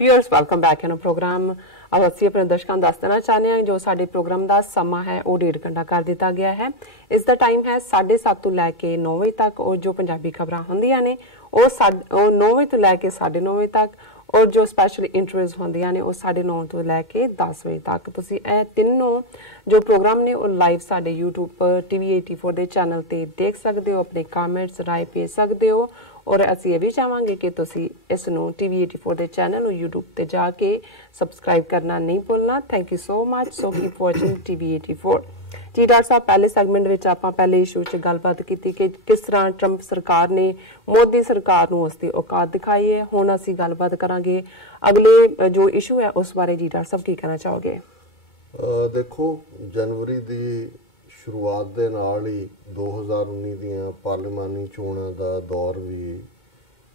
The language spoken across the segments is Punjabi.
Viewers welcome back in program. अब ਅਸੀਂ ਆਪਣੇ ਦਰਸ਼ਕਾਂ ਨੂੰ ਦੱਸ ਦੇਣਾ ਚਾਹੁੰਦੇ ਹਾਂ ਜੋ ਸਾਡੇ ਪ੍ਰੋਗਰਾਮ ਦਾ ਸਮਾਂ ਹੈ ਉਹ 1.5 ਘੰਟਾ ਕਰ ਦਿੱਤਾ ਗਿਆ ਹੈ। ਇਸ ਦਾ ਟਾਈਮ ਹੈ 7:30 ਤੋਂ ਲੈ ਕੇ 9 ਵਜੇ ਤੱਕ और जो ਪੰਜਾਬੀ ਖਬਰਾਂ ਹੁੰਦੀਆਂ ਨੇ ਉਹ 9 ਵਜੇ ਤੋਂ ਲੈ ਕੇ 9:30 ਵਜੇ ਤੱਕ और जो स्पैशल इंटरव्यूज होंदियां ने वो 9:30 तो लैके 10 बजे तक तुसी ए तीनों जो प्रोग्राम ने वो लाइव साडे YouTube पर TV84 दे चैनल ते देख सकते हो, अपने कमेंट्स राय भेज सकते हो और असी ये भी चाहांगे कि तुसी इस नूं TV84 दे चैनल और YouTube ते जाके सब्सक्राइब करना नहीं भूलना। Thank you so much. So keep watching TV84। जी डॉक्टर साहब, पहले सैगमेंट विच आपां पहले इशू च गलबात कीती कि किस तरह ट्रंप सरकार ने मोदी सरकार नूं उसदी औकात दिखाई है। हुण असीं गलबात करांगे अगले जो इशू है उस बारे। जी डॉक्टर साहब की कहना चाहोगे? देखो, जनवरी दी शुरुआत दे नाल ही 2019 दीयां पार्लिमानी चोणां दा दौर भी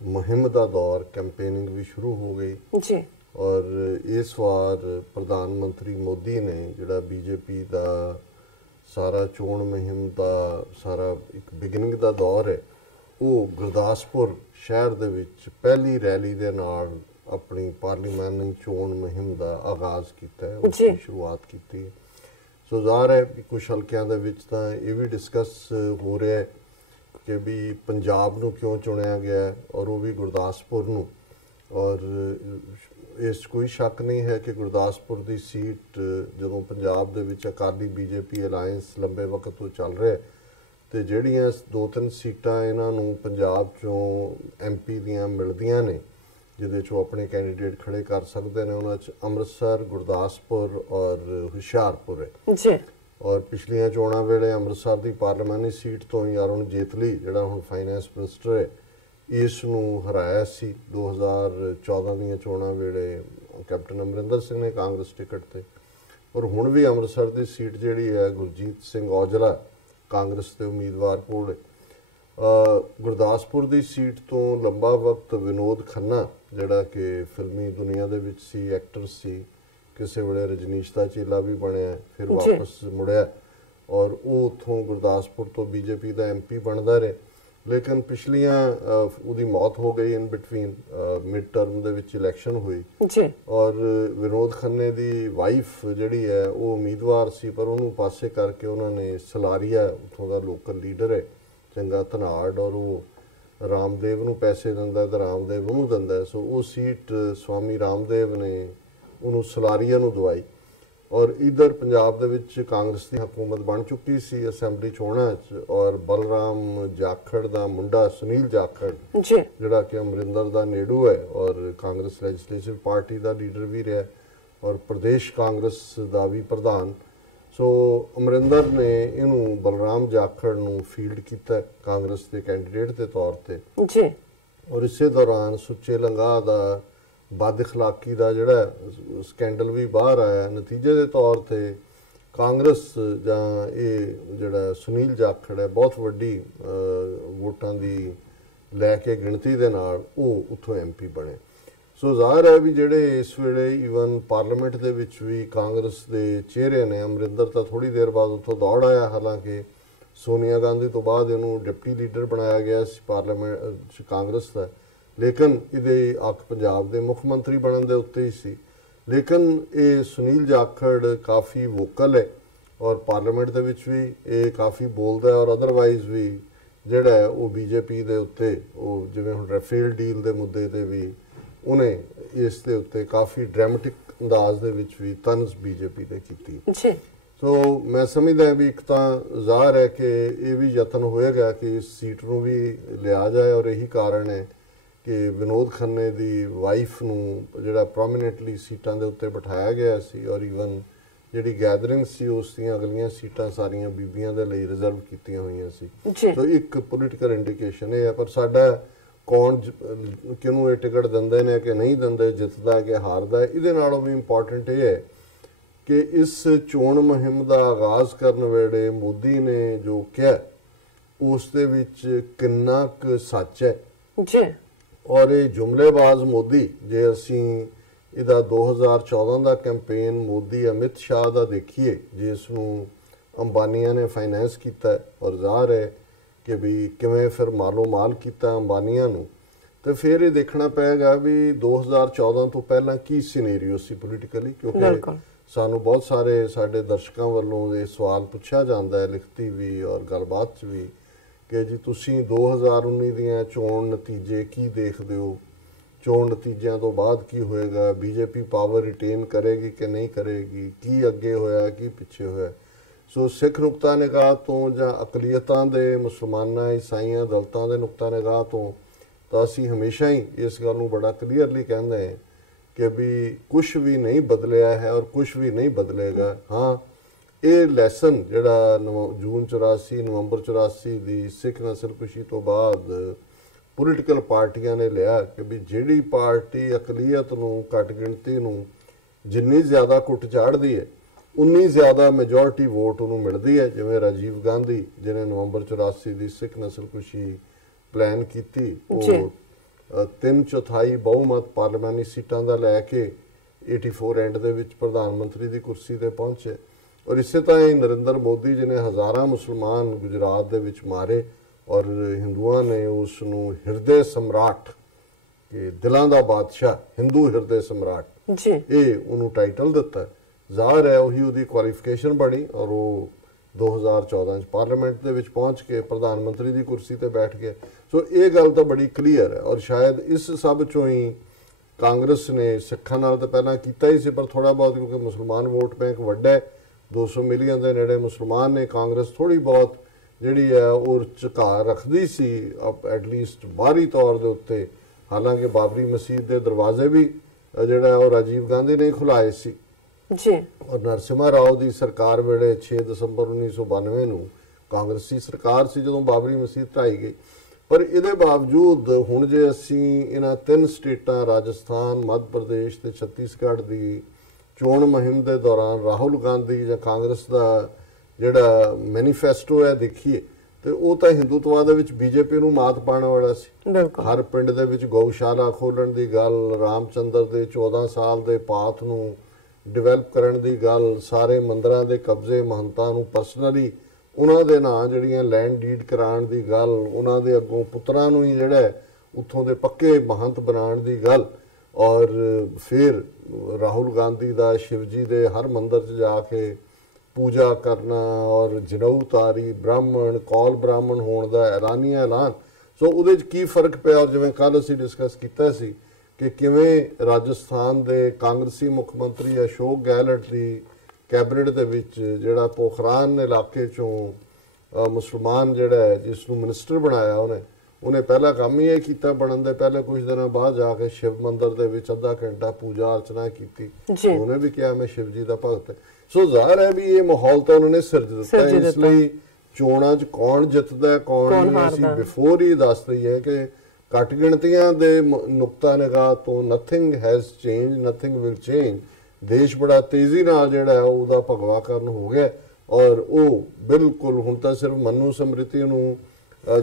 मुहिम दा दौर कैंपेनिंग भी शुरू हो गई जी। और इस बार प्रधानमंत्री मोदी ने जिहड़ा बीजेपी दा सारा चोण मुहिम का सारा एक बिगिनिंग का दौर है वो गुरदासपुर शहर दे विच पहली रैली दे नाल अपनी पार्लीमानी चोण मुहिम का आगाज़ किया है, उसकी शुरुआत की है। सो ज़ाहिर है कि कुछ हल्कियां दे विच तां ये भी डिस्कस हो रहा है कि भी पंजाब नूं क्यों चुनिया गया है और वो भी गुरदासपुर नूं। और इस कोई शक नहीं है कि गुरदासपुर की सीट जो पंजाब दे विच अकाली बीजेपी अलायंस लंबे वक्त तो चल रहा है तो जिहड़ियां 2-3 सीटां इन्हां नूं पंजाब चों MP दियां मिलदियां ने जिहदे चों अपने कैंडीडेट खड़े कर सकते हैं, उन्हां च अमृतसर, गुरदासपुर और हुशियारपुर है जी। और पिछलियां चोणां वेले अमृतसर की पार्लिमानी सीट तो ही अरुण जेतली जिहड़ा हुण फाइनैंस मिनिस्टर है इस नूं हराया सी। 2014 दीयां चोणां वेले कैप्टन अमरिंदर सिंह ने कांग्रेस टिकट ते और हुण भी अमृतसर की सीट जिहड़ी है गुरजीत सिंह औजला कांग्रेस के उम्मीदवार कोल है। गुरदासपुर की सीट तो लंबा वक्त विनोद खन्ना जिहड़ा कि फिल्मी दुनिया दे विच सी, एक्टर सी, किसी वेले रजनीश दा चेला भी बनया, फिर वापस मुड़िया और वो उत्थों गुरदासपुर तो बीजेपी का MP बनता रहे। लेकिन पिछलियां उसकी मौत हो गई in between mid term they which election हुई और विनोद खन्ने की वाइफ जिहड़ी है वो उम्मीदवार सी पर उन्होंने पासे करके उन्होंने सलारिया उतों का लोकल लीडर है चंगा धनाड़ और वो रामदेव नूं पैसे दिंदा तो रामदेव उन्होंने दिंदा। सो वो सीट स्वामी रामदेव ने उन्होंने सलारिया नूं दवाई और इधर पंजाब दे विच कांग्रेस की हुकूमत बन चुकी सी असैंबली चोणां च और बलराम जाखड़ दा मुंडा सुनील जाखड़ जिहड़ा कि अमरिंदर दा नेड़ू है और कांग्रेस लैजिस्लेटिव पार्टी का लीडर भी रहा और प्रदेश कांग्रेस का भी प्रधान। सो अमरिंदर ने इनू बलराम जाखड़ नूं फील्ड किया कांग्रेस के कैंडीडेट के तौर पर और इस दौरान सुच्चे लंगाह का बद अखलाकी का जिहड़ा स्कैंडल भी बाहर आया। नतीजे के तौर पर कांग्रेस जां ये जिहड़ा सुनील जाखड़ है बहुत वड्डी वोटां दी लैके गिणती दे नाल वो उत्थों MP बने। सो ज़ाहिर है भी जिहड़े इस वेले ईवन पार्लीमेंट दे विच भी कांग्रेस के चेहरे ने अमरिंदर तो थोड़ी देर बाद उत्थों दौड़ आया, हालांकि सोनिया गांधी तो बाद इनू डिप्टी लीडर बनाया गया पार्लीमेंट कांग्रेस का, लेकिन ये अख पंजाब के मुख मंत्री बनने के उत्ते ही सी। लेकिन ये सुनील जाखड़ काफ़ी वोकल है और पार्लीमेंट के विच भी ये काफ़ी बोलता है और अदरवाइज भी जिहड़ा है वो बीजेपी के उत्ते जिवें हुण राफेल डील के मुद्दे ते भी उन्हें इस दे उत्ते काफ़ी ड्रामेटिक अंदाज दे विच भी तंज बीजेपी ने की। सो मैं समझदा भी एक तो ज़ाहिर है कि ये भी यतन होएगा कि इस सीट नूं भी लिया जाए और यही कारण है कि विनोद खन्ने की वाइफ नूं जिहड़ा प्रोमिनेंटली सीटां दे उत्ते बिठाया गया सी और ईवन जिहड़ी गैदरिंग सी उस दियां अगलियां सीटां सारियां बीबियां दे लई रिजर्व कीतियां होईयां सी। तो एक पोलिटिकल इंडिकेशन है पर साडा कौन किनूं ये टिकट दिंदे ने कि नहीं दिंदे, जितदा है कि हारदा है, इहदे नालों भी इंपॉर्टेंट ये है कि इस चोण मुहिम का आगाज़ करन वेले मोदी ने जो कहा उस दे विच किन्ना क सच है और ये जुमलेबाज मोदी जे असी इहदा 2014 का कैंपेन मोदी अमित शाह का देखिए जिसनूं अंबानिया ने फाइनैंस किया और ज़ाहिर है कि भी किवें फिर मालो माल किया अंबानिया नूं ਤੇ ਫਿਰ ਇਹ ਦੇਖਣਾ ਪਏਗਾ ਵੀ 2014 ਤੋਂ ਪਹਿਲਾਂ ਕੀ ਸਿਨੈਰੀਓ ਸੀ ਪੋਲੀਟੀਕਲੀ, ਕਿਉਂਕਿ ਸਾਨੂੰ ਬਹੁਤ ਸਾਰੇ ਸਾਡੇ ਦਰਸ਼ਕਾਂ ਵੱਲੋਂ ਇਹ ਸਵਾਲ ਪੁੱਛਿਆ ਜਾਂਦਾ ਹੈ ਲਿਖਤੀ ਵੀ ਔਰ ਗੱਲਬਾਤ 'ਚ ਵੀ ਕਿ ਜੀ ਤੁਸੀਂ 2019 ਦੀਆਂ ਚੋਣ ਨਤੀਜੇ ਕੀ ਦੇਖਦੇ ਹੋ, ਚੋਣ ਨਤੀਜਿਆਂ ਤੋਂ ਬਾਅਦ ਕੀ ਹੋਏਗਾ, ਬੀਜੇਪੀ ਪਾਵਰ ਰਿਟੇਨ ਕਰੇਗੀ ਕਿ ਨਹੀਂ ਕਰੇਗੀ, ਕੀ ਅੱਗੇ ਹੋਇਆ ਕੀ ਪਿੱਛੇ ਹੋਇਆ। ਸੋ ਸਿੱਖ ਨੁਕਤਾ ਨਿਗਾਹ ਤੋਂ ਜਾਂ ਅਕਲੀਅਤਾਂ ਦੇ, ਮੁਸਲਮਾਨਾਂ, ਈਸਾਈਆਂ, ਦਲਿਤਾਂ ਦੇ ਨੁਕਤਾ ਨਿਗਾਹ ਤੋਂ ਤਾਂ ਅਸੀਂ ਹਮੇਸ਼ਾ ਹੀ ਇਸ ਗੱਲ ਨੂੰ ਬੜਾ ਕਲੀਅਰਲੀ ਕਹਿੰਦੇ ਹਾਂ ਕਿ ਵੀ ਕੁਝ ਵੀ ਨਹੀਂ ਬਦਲਿਆ ਹੈ ਔਰ ਕੁਝ ਵੀ ਨਹੀਂ ਬਦਲੇਗਾ। ਹਾਂ, ਇਹ ਲੈਸਨ ਜਿਹੜਾ ਜੂਨ 84 ਨਵੰਬਰ 84 ਦੀ ਸਿੱਖ ਨਸਲਕੁਸ਼ੀ ਤੋਂ ਬਾਅਦ ਪੋਲੀਟੀਕਲ ਪਾਰਟੀਆਂ ਨੇ ਲਿਆ ਕਿ ਵੀ ਜਿਹੜੀ ਪਾਰਟੀ ਅਕਲੀਅਤ ਨੂੰ, ਘੱਟ ਗਿਣਤੀ ਨੂੰ ਜਿੰਨੀ ਜ਼ਿਆਦਾ ਕੁੱਟ ਚਾੜਦੀ ਹੈ ਉਨੀ ਜ਼ਿਆਦਾ ਮੈਜੋਰਟੀ ਵੋਟ ਉਹਨੂੰ ਮਿਲਦੀ ਹੈ। ਜਿਵੇਂ ਰਾਜੀਵ ਗਾਂਧੀ ਜਿਹਨੇ ਨਵੰਬਰ 84 ਦੀ ਸਿੱਖ ਨਸਲਕੁਸ਼ੀ ਪਲਾਨ ਕੀਤੀ, ਉਹ 3/4 ਬਹੁਮਤ ਪਾਰਲੀਮਾਨੀ ਸੀਟਾਂ ਦਾ ਲੈ ਕੇ 84 ਐਂਡ ਦੇ ਵਿੱਚ ਪ੍ਰਧਾਨ ਮੰਤਰੀ ਦੀ ਕੁਰਸੀ ਤੇ ਪਹੁੰਚੇ। ਔਰ ਇਸੇ ਤਰ੍ਹਾਂ ਹੀ ਨਰਿੰਦਰ ਮੋਦੀ ਜੀ ਨੇ ਹਜ਼ਾਰਾਂ ਮੁਸਲਮਾਨ ਗੁਜਰਾਤ ਦੇ ਵਿੱਚ ਮਾਰੇ ਔਰ ਹਿੰਦੂਆਂ ਨੇ ਉਸ ਨੂੰ ਹਿਰਦੇ ਸਮਰਾਟ, ਕਿ ਦਿਲਾਂ ਦਾ ਬਾਦਸ਼ਾਹ, ਹਿੰਦੂ ਹਿਰਦੇ ਸਮਰਾਟ ਜੀ, ਇਹ ਉਹਨੂੰ ਟਾਈਟਲ ਦਿੱਤਾ। ਜ਼ਾਹਰ ਹੈ ਉਹੀ ਉਹਦੀ ਕੁਆਲੀਫਿਕੇਸ਼ਨ ਬਣੀ ਔਰ ਉਹ 2014 ਚ ਪਾਰਲੀਮੈਂਟ ਦੇ ਵਿੱਚ ਪਹੁੰਚ ਕੇ ਪ੍ਰਧਾਨ ਮੰਤਰੀ ਦੀ ਕੁਰਸੀ ਤੇ ਬੈਠ ਗਏ। ਸੋ ਇਹ ਗੱਲ ਤਾਂ ਬੜੀ ਕਲੀਅਰ ਹੈ ਔਰ ਸ਼ਾਇਦ ਇਸ ਸਭ ਚੋਂ ਹੀ ਕਾਂਗਰਸ ਨੇ ਸਿੱਖਾਂ ਨਾਲ ਤਾਂ ਪਹਿਲਾਂ ਕੀਤਾ ਹੀ ਸੀ, ਪਰ ਥੋੜਾ ਬਹੁਤ ਕਿਉਂਕਿ ਮੁਸਲਮਾਨ ਵੋਟ ਬੈਂਕ ਵੱਡਾ ਹੈ, 200 ਮਿਲੀਅਨ ਦੇ ਨੇੜੇ ਮੁਸਲਮਾਨ ਨੇ, ਕਾਂਗਰਸ ਥੋੜੀ ਬਹੁਤ ਜਿਹੜੀ ਹੈ ਉਹ ਝੁਕਾਅ ਰੱਖਦੀ ਸੀ ਐਟਲੀਸਟ ਬਾਹਰੀ ਤੌਰ ਦੇ ਉੱਤੇ। ਹਾਲਾਂਕਿ ਬਾਬਰੀ ਮਸਜਿਦ ਦੇ ਦਰਵਾਜ਼ੇ ਵੀ ਜਿਹੜਾ ਉਹ ਰਾਜੀਵ ਗਾਂਧੀ ਨੇ ਖੁਲਾਏ ਸੀ ਜੀ। ਔਰ ਨਰਸਿਮਹਾ ਰਾਓ ਦੀ ਸਰਕਾਰ ਵੇਲੇ 6 ਦਸੰਬਰ 1992 ਨੂੰ ਕਾਂਗਰਸੀ ਸਰਕਾਰ ਸੀ ਜਦੋਂ ਬਾਬਰੀ ਮਸਜਿਦ ਢਾਈ ਗਈ। ਪਰ ਇਹਦੇ ਬਾਵਜੂਦ ਹੁਣ ਜੇ ਅਸੀਂ ਇਹਨਾਂ 3 ਸਟੇਟਾਂ ਰਾਜਸਥਾਨ, ਮੱਧ ਪ੍ਰਦੇਸ਼ ਤੇ ਛੱਤੀਸਗੜ੍ਹ ਦੀ ਚੋਣ ਮੁਹਿੰਮ ਦੇ ਦੌਰਾਨ ਰਾਹੁਲ ਗਾਂਧੀ ਜਾਂ ਕਾਂਗਰਸ ਦਾ ਜਿਹੜਾ ਮੈਨੀਫੈਸਟੋ ਹੈ ਦੇਖੀਏ ਤੇ ਉਹ ਤਾਂ ਹਿੰਦੂਤਵਾ ਦੇ ਵਿੱਚ ਬੀਜੇਪੀ ਨੂੰ ਮਾਤ ਪਾਉਣ ਵਾਲਾ ਸੀ। ਹਰ ਪਿੰਡ ਦੇ ਵਿੱਚ ਗਊਸ਼ਾਲਾ ਖੋਲਣ ਦੀ ਗੱਲ, ਰਾਮਚੰਦਰ ਦੇ 14 ਸਾਲ ਦੇ ਪਾਥ ਨੂੰ ਡਿਵੈਲਪ ਕਰਨ ਦੀ ਗੱਲ, ਸਾਰੇ ਮੰਦਰਾਂ ਦੇ ਕਬਜ਼ੇ ਮਹੰਤਾਂ ਨੂੰ ਪਰਸਨਲੀ ਉਹਨਾਂ ਦੇ ਨਾਂ ਜਿਹੜੀਆਂ ਲੈਂਡ ਡੀਡ ਕਰਾਉਣ ਦੀ ਗੱਲ, ਉਹਨਾਂ ਦੇ ਅੱਗੋਂ ਪੁੱਤਰਾਂ ਨੂੰ ਹੀ ਜਿਹੜਾ ਉੱਥੋਂ ਦੇ ਪੱਕੇ ਮਹੰਤ ਬਣਾਉਣ ਦੀ ਗੱਲ। ਔਰ ਫਿਰ ਰਾਹੁਲ ਗਾਂਧੀ ਦਾ ਸ਼ਿਵ ਜੀ ਦੇ ਹਰ ਮੰਦਰ 'ਚ ਜਾ ਕੇ ਪੂਜਾ ਕਰਨਾ ਔਰ ਜਨੇਊ ਤਾਰੀ, ਬ੍ਰਾਹਮਣ, ਕੌਲ ਬ੍ਰਾਹਮਣ ਹੋਣ ਦਾ ਐਲਾਨੀਆ ਐਲਾਨ। ਸੋ ਉਹਦੇ 'ਚ ਕੀ ਫਰਕ ਪਿਆ? ਔਰ ਜਿਵੇਂ ਕੱਲ੍ਹ ਅਸੀਂ ਡਿਸਕਸ ਕੀਤਾ ਸੀ ਕਿ ਕਿਵੇਂ ਰਾਜਸਥਾਨ ਦੇ ਕਾਂਗਰਸੀ ਮੁੱਖ ਮੰਤਰੀ ਅਸ਼ੋਕ ਗਹਿਲੋਤ ਦੀ ਕੈਬਨਿਟ ਦੇ ਵਿੱਚ ਜਿਹੜਾ ਪੋਖਰਾਨ ਇਲਾਕੇ 'ਚੋਂ ਮੁਸਲਮਾਨ ਜਿਹੜਾ ਜਿਸ ਨੂੰ ਮਿਨਿਸਟਰ ਬਣਾਇਆ ਉਹਨੇ ਪਹਿਲਾ ਕੰਮ ਹੀ ਇਹ ਕੀਤਾ, ਬਣਨ ਦੇ ਪਹਿਲੇ ਕੁਝ ਦਿਨਾਂ ਬਾਅਦ ਜਾ ਕੇ ਸ਼ਿਵ ਮੰਦਰ ਦੇ ਵਿੱਚ ਅੱਧਾ ਘੰਟਾ ਪੂਜਾ ਅਰਚਨਾ ਕੀਤੀ। ਉਹਨੇ ਵੀ ਕਿਹਾ ਮੈਂ ਸ਼ਿਵ ਜੀ ਦਾ ਭਗਤ। ਸੋ ਜ਼ਾਹਰ ਹੈ ਵੀ ਇਹ ਮਾਹੌਲ ਤਾਂ ਉਹਨਾਂ ਨੇ ਸਿਰਜ ਦਿੱਤਾ। ਇਸ ਲਈ ਚੋਣਾਂ 'ਚ ਕੌਣ ਜਿੱਤਦਾ ਕੌਣ ਨਹੀਂ ਅਸੀਂ ਬਿਫੋਰ ਹੀ ਦੱਸ ਰਹੀ ਹੈ ਕਿ ਘੱਟ ਗਿਣਤੀਆਂ ਦੇ ਨੁਕਤਾ ਨਿਗਾਹ ਤੋਂ nothing has change, nothing will change. ਦੇਸ਼ ਬੜਾ ਤੇਜ਼ੀ ਨਾਲ ਜਿਹੜਾ ਉਹਦਾ ਭਗਵਾਕਰਨ ਹੋ ਗਿਆ ਔਰ ਉਹ ਬਿਲਕੁਲ ਹੁਣ ਤਾਂ ਸਿਰਫ ਮਨੂ ਸਮ੍ਰਿਤੀ ਨੂੰ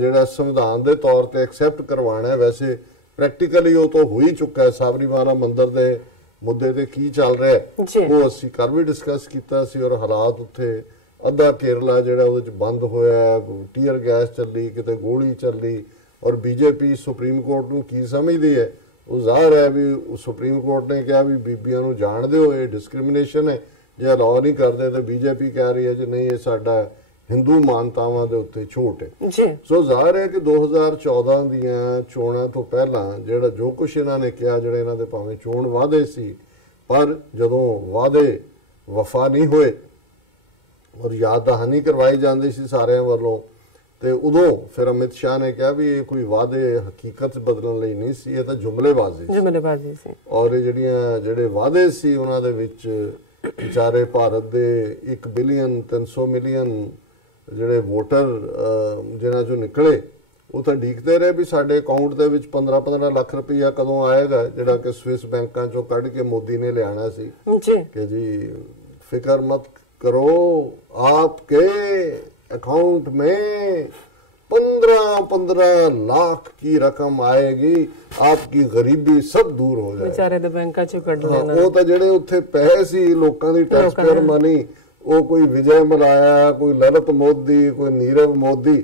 ਜਿਹੜਾ ਸੰਵਿਧਾਨ ਦੇ ਤੌਰ ਤੇ ਐਕਸੈਪਟ ਕਰਵਾਉਣਾ ਹੈ, ਵੈਸੇ ਪ੍ਰੈਕਟੀਕਲੀ ਉਹ ਤਾਂ ਹੋ ਹੀ ਚੁੱਕਾ ਹੈ। ਸਾਬਰੀਮਾਲਾ ਮੰਦਿਰ ਦੇ ਮੁੱਦੇ ਤੇ ਕੀ ਚੱਲ ਰਿਹਾ ਉਹ ਅਸੀਂ ਕੱਲ੍ਹ ਵੀ ਡਿਸਕਸ ਕੀਤਾ ਸੀ ਔਰ ਹਾਲਾਤ ਉੱਥੇ ਅੱਧਾ ਕੇਰਲਾ ਜਿਹੜਾ ਉਹਦੇ 'ਚ ਬੰਦ ਹੋਇਆ, ਟੀਅਰ ਗੈਸ ਚੱਲੀ, ਕਿਤੇ ਗੋਲੀ ਚੱਲੀ। ਔਰ ਬੀਜੇਪੀ ਸੁਪਰੀਮ ਕੋਰਟ ਨੂੰ ਕੀ ਸਮਝਦੀ ਹੈ? ਉਹ ਜ਼ਾਹਰ ਹੈ ਵੀ ਸੁਪਰੀਮ ਕੋਰਟ ਨੇ ਕਿਹਾ ਵੀ ਬੀਬੀਆਂ ਨੂੰ ਜਾਣ ਦਿਓ, ਇਹ ਡਿਸਕ੍ਰਿਮੀਨੇਸ਼ਨ ਹੈ, ਜੇ ਅਲਾਉ ਨਹੀਂ ਕਰਦੇ ਤਾਂ ਬੀਜੇਪੀ ਕਹਿ ਰਹੀ ਹੈ ਜੀ ਨਹੀਂ ਇਹ ਸਾਡਾ ਹਿੰਦੂ ਮਾਨਤਾਵਾਂ ਦੇ ਉੱਤੇ ਛੋਟ ਹੈ। ਸੋ ਜ਼ਾਹਰ ਹੈ ਕਿ 2014 ਦੀਆਂ ਚੋਣਾਂ ਤੋਂ ਪਹਿਲਾਂ ਜਿਹੜਾ ਜੋ ਕੁਛ ਇਹਨਾਂ ਨੇ ਕਿਹਾ, ਜਿਹੜੇ ਇਹਨਾਂ ਦੇ ਭਾਵੇਂ ਚੋਣ ਵਾਅਦੇ ਸੀ, ਪਰ ਜਦੋਂ ਵਾਅਦੇ ਵਫਾ ਨਹੀਂ ਹੋਏ ਔਰ ਯਾਦ ਦਹਾਨੀ ਕਰਵਾਈ ਜਾਂਦੀ ਸੀ ਸਾਰਿਆਂ ਵੱਲੋਂ, ਤੇ ਉਦੋਂ ਫਿਰ ਅਮਿਤ ਸ਼ਾਹ ਨੇ ਕਿਹਾ ਵੀ ਇਹ ਕੋਈ ਵਾਅਦੇ ਹਕੀਕਤ ਬਦਲਣ ਲਈ ਨਹੀਂ ਸੀ, ਇਹ ਤਾਂ ਜੁਮਲੇਬਾਜ਼ੀ ਸੀ। ਔਰ ਇਹ ਜਿਹੜੇ ਵਾਅਦੇ ਸੀ ਉਹਨਾਂ ਦੇ ਵਿੱਚ ਵਿਚਾਰੇ ਭਾਰਤ ਦੇ 1 ਬਿਲੀਅਨ 300 ਮਿਲੀਅਨ ਜਿਹੜੇ ਵੋਟਰ ਜਿਨ੍ਹਾਂ ਚੋਂ ਨਿਕਲੇ ਉਹ ਤਾਂ ਡੀਕਦੇ ਰਹੇ ਵੀ ਸਾਡੇ ਅਕਾਊਂਟ ਦੇ ਵਿੱਚ 15-15 ਲੱਖ ਰੁਪਈਆ ਕਦੋਂ ਆਏਗਾ, ਜਿਹੜਾ ਕਿ ਸਵਿਸ ਬੈਂਕਾਂ ਚੋਂ ਕੱਢ ਕੇ ਮੋਦੀ ਨੇ ਲਿਆਣਾ ਸੀ ਕਿ ਜੀ ਫਿਕਰ ਮਤ करो, आपके अकाउंट में 15-15 लाख की रकम आएगी, आपकी गरीबी सब दूर हो जाएगी। बेचारे दे बैंका चों कढ लेना ਉਹ ਤਾਂ ਜਿਹੜੇ ਉੱਥੇ ਪੈਸੇ ਸੀ ਲੋਕਾਂ ਦੀ ਟੈਕਸਪੇਅਰ ਮਨੀ ਉਹ ਕੋਈ ਵਿਜੇ ਮਲਾਇਆ, ਕੋਈ ਲਲਿਤ ਮੋਦੀ, ਕੋਈ ਨੀਰਵ ਮੋਦੀ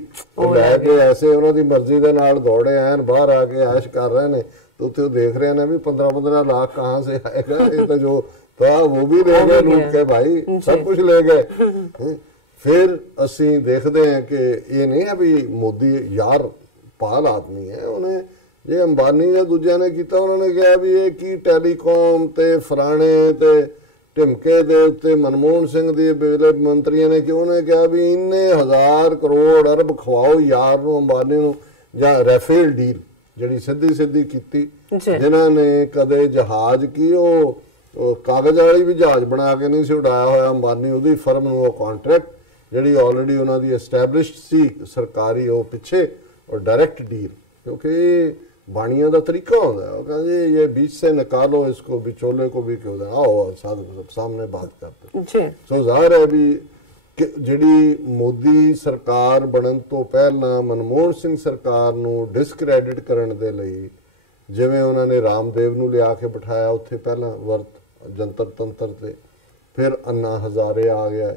ਲੈ ਕੇ ਐਸੇ ਉਹਨਾਂ ਦੀ ਮਰਜ਼ੀ ਦੇ ਨਾਲ ਦੌੜੇ ਐਨ ਬਾਹਰ ਆ ਕੇ ਐਸ਼ ਕਰ ਰਹੇ ਨੇ। तो ਉੱਥੇ ਦੇਖ ਰਹੇ ਨੇ ਵੀ 15-15 लाख कहाँ से आएगा, ये तो जो था वो भी ले गए लूट के भाई, सब कुछ ले गए। फिर ਅਸੀਂ ਦੇਖਦੇ ਹਾਂ ਕਿ ਇਹ ਨਹੀਂ ਹੈ ਵੀ ਮੋਦੀ ਯਾਰ ਪਾਲ ਆਦਮੀ ਹੈ, ਉਹਨੇ ਜੇ ਅੰਬਾਨੀ ਜਾਂ ਦੂਜਿਆਂ ਨੇ ਕੀਤਾ ਉਹਨਾਂ ਨੇ ਕਿਹਾ ਵੀ ਇਹ ਕੀ ਟੈਲੀਕਾਮ ਤੇ ਫਲਾਣੇ ਤੇ ਢਿਮਕੇ ਦੇ ਉੱਤੇ ਮਨਮੋਹਨ ਸਿੰਘ ਦੀ ਵੇਲੇ ਮੰਤਰੀਆਂ ਨੇ ਕਿ ਉਹਨੇ ਕਿਹਾ ਵੀ ਇੰਨੇ 1000 ਕਰੋੜ ਅਰਬ ਖਵਾਓ ਯਾਰ ਨੂੰ ਅੰਬਾਨੀ ਨੂੰ, ਜਾਂ ਰੈਫੇਲ ਡੀਲ ਜਿਹੜੀ ਸਿੱਧੀ ਕੀਤੀ ਜਿਨ੍ਹਾਂ ਨੇ ਕਦੇ ਜਹਾਜ਼ ਕੀ ਉਹ ਕਾਗਜ਼ ਵਾਲੀ ਵੀ ਜਹਾਜ਼ ਬਣਾ ਕੇ ਨਹੀਂ ਸੀ ਉਡਾਇਆ ਹੋਇਆ ਅੰਬਾਨੀ, ਉਹਦੀ ਫਰਮ ਨੂੰ ਉਹ ਕੰਟਰੈਕਟ ਜਿਹੜੀ ਆਲਰੇਡੀ ਉਹਨਾਂ ਦੀ ਐਸਟੈਬਲਿਸ਼ਡ ਸੀ ਸਰਕਾਰੀ ਉਹ ਪਿੱਛੇ और डायरेक्ट डील, क्योंकि बाणिया का तरीका होता है, वो कहते ये बीच से निकालो इसको, बिचौले को भी क्यों देना, आओ सब सामने बात करते। सो जाहिर है भी ਜਿਹੜੀ ਮੋਦੀ ਸਰਕਾਰ ਬਣਨ ਤੋਂ ਪਹਿਲਾਂ ਮਨਮੋਹਨ ਸਿੰਘ ਸਰਕਾਰ ਨੂੰ ਡਿਸਕ੍ਰੈਡਿਟ ਕਰਨ ਦੇ ਲਈ ਜਿਵੇਂ ਉਹਨਾਂ ਨੇ ਰਾਮਦੇਵ ਨੂੰ ਲਿਆ ਕੇ ਬਿਠਾਇਆ ਉੱਥੇ ਪਹਿਲਾਂ ਵਰਤ ਜੰਤਰ ਤੰਤਰ ਤੇ, ਫਿਰ ਅੰਨਾ ਹਜ਼ਾਰੇ ਆ ਗਿਆ,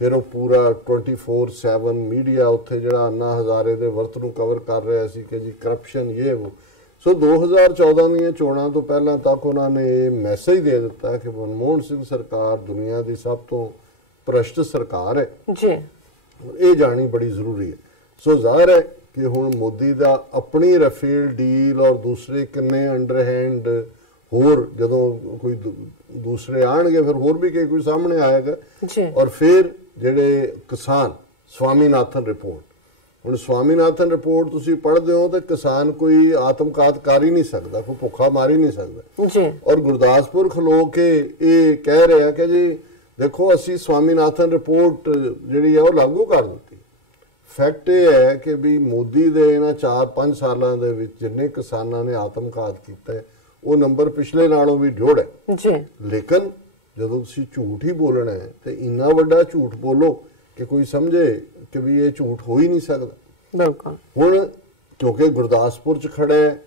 ਫਿਰ ਉਹ ਪੂਰਾ 24/7 ਮੀਡੀਆ ਉੱਥੇ ਜਿਹੜਾ ਅੰਨਾ ਹਜ਼ਾਰੇ ਦੇ ਵਰਤ ਨੂੰ ਕਵਰ ਕਰ ਰਿਹਾ ਸੀ ਕਿ ਜੀ ਕਰਪਸ਼ਨ ਇਹ ਉਹ। ਸੋ 2014 ਦੀਆਂ ਚੋਣਾਂ ਤੋਂ ਪਹਿਲਾਂ ਤੱਕ ਉਹਨਾਂ ਨੇ ਇਹ ਮੈਸੇਜ ਦੇ ਦਿੱਤਾ ਕਿ ਮਨਮੋਹਨ ਸਿੰਘ ਸਰਕਾਰ ਦੁਨੀਆ ਦੀ ਸਭ ਤੋਂ ਭ੍ਰਸ਼ਟ ਸਰਕਾਰ ਹੈ ਜੀ, ਇਹ ਜਾਣੀ ਬੜੀ ਜ਼ਰੂਰੀ ਹੈ। ਸੋ ਜ਼ਾਹਿਰ ਹੈ ਕਿ ਹੁਣ ਮੋਦੀ ਦਾ ਆਪਣੀ ਰਫੇਲ ਡੀਲ ਔਰ ਦੂਸਰੇ ਕਿੰਨੇ ਅੰਡਰਹੈਂਡ ਹੋਰ ਜਦੋਂ ਕੋਈ ਦੂਸਰੇ ਆਣਗੇ ਫਿਰ ਹੋਰ ਵੀ ਕੋਈ ਸਾਹਮਣੇ ਆਏਗਾ। ਔਰ ਫਿਰ ਜਿਹੜੇ ਕਿਸਾਨ ਸਵਾਮੀਨਾਥਨ ਰਿਪੋਰਟ, ਹੁਣ ਸਵਾਮੀਨਾਥਨ ਰਿਪੋਰਟ ਤੁਸੀਂ ਪੜ੍ਹਦੇ ਹੋ ਤੇ ਕਿਸਾਨ ਕੋਈ ਆਤਮਘਾਤ ਕਰ ਹੀ ਨਹੀਂ ਸਕਦਾ, ਕੋਈ ਭੁੱਖਾ ਮਾਰ ਹੀ ਨਹੀਂ ਸਕਦਾ। ਔਰ ਗੁਰਦਾਸਪੁਰ ਖਲੋ ਕੇ ਇਹ ਕਹਿ ਰਿਹਾ ਕਿ ਜੀ ਦੇਖੋ ਅਸੀਂ ਸਵਾਮੀਨਾਥਨ ਰਿਪੋਰਟ ਜਿਹੜੀ ਹੈ ਉਹ ਲਾਗੂ ਕਰ ਦਿੱਤੀ। ਫੈਕਟ ਇਹ ਹੈ ਕਿ ਵੀ ਮੋਦੀ ਦੇ ਇਹਨਾਂ 4-5 ਸਾਲਾਂ ਦੇ ਵਿੱਚ ਜਿੰਨੇ ਕਿਸਾਨਾਂ ਨੇ ਆਤਮਘਾਤ ਕੀਤਾ ਹੈ ਉਹ ਨੰਬਰ ਪਿਛਲੇ ਨਾਲੋਂ ਵੀ ਡਿਓੜ ਹੈ। ਲੇਕਿਨ ਜਦੋਂ ਤੁਸੀਂ ਝੂਠ ਹੀ ਬੋਲਣਾ ਹੈ ਤੇ ਇੰਨਾ ਵੱਡਾ ਝੂਠ ਬੋਲੋ ਕਿ ਕੋਈ ਸਮਝੇ ਕਿ ਵੀ ਇਹ ਝੂਠ ਹੋ ਹੀ ਨਹੀਂ ਸਕਦਾ। ਬਿਲਕੁਲ ਹੁਣ ਕਿਉਂਕਿ ਗੁਰਦਾਸਪੁਰ 'ਚ ਖੜਾ ਹੈ,